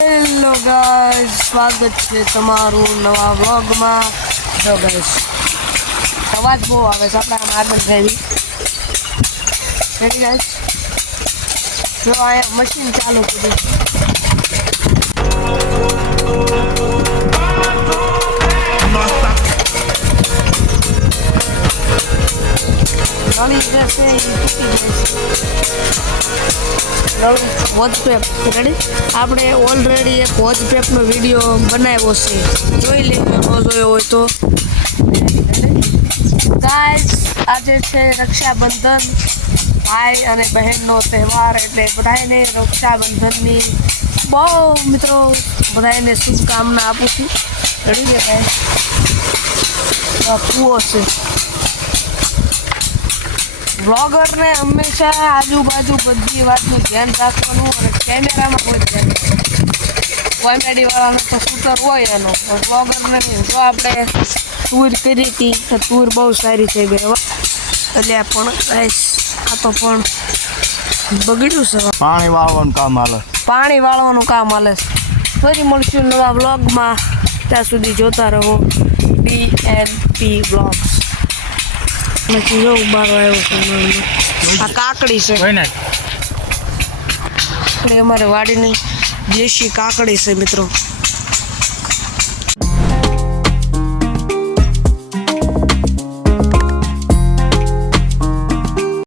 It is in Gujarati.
હેલો ગાઈસ સ્વાગત છે તમારું નવા વ્લોગમાં જો ગાઈસ અવાજ બહુ આવે છે આપણા આગળ ફેરી રેડી ગાઈસ જો અહીંયા મશીન ચાલુ કર્યું છે નવી જશે એ નળું વોચપેપ. રેડી આપણે ઓલરેડી એક વોચપેપનો વીડિયો બનાવ્યો છે. જોઈ લેજો ન જોયો હોય તો. ગાઈસ આજે છે રક્ષાબંધન. ભાઈ અને બહેનનો તહેવાર એટલે બધાને રક્ષાબંધનની બહુ, મિત્રો બધાને શુભકામના આપું છું. રેડી ગયા કૂવો છે. બ્લોગરને હંમેશા આજુબાજુ બધી વાતનું ધ્યાન રાખવાનું અને કેમેરામાં કોઈ ધ્યાન કોમેડી વાળાનો તો શૂટર હોય એનો પણ બ્લોગરને જો આપણે ટૂર કરી હતી તો ટૂર બહુ સારી થઈ ગઈ એટલે પણ આ તો પણ બગડ્યું છે. પાણી વાળવાનું કામ હાલે. પાણી વાળવાનું કામ હાલે ફરી મળશું નવા બ્લોગમાં ત્યાં સુધી જોતા રહો. બી એન પી બ્લોગ્સ નથી જો ઉબારો આવ્યો છે આ કાકડી છે. એટલે અમારે વાડીની દેશી કાકડી છે મિત્રો.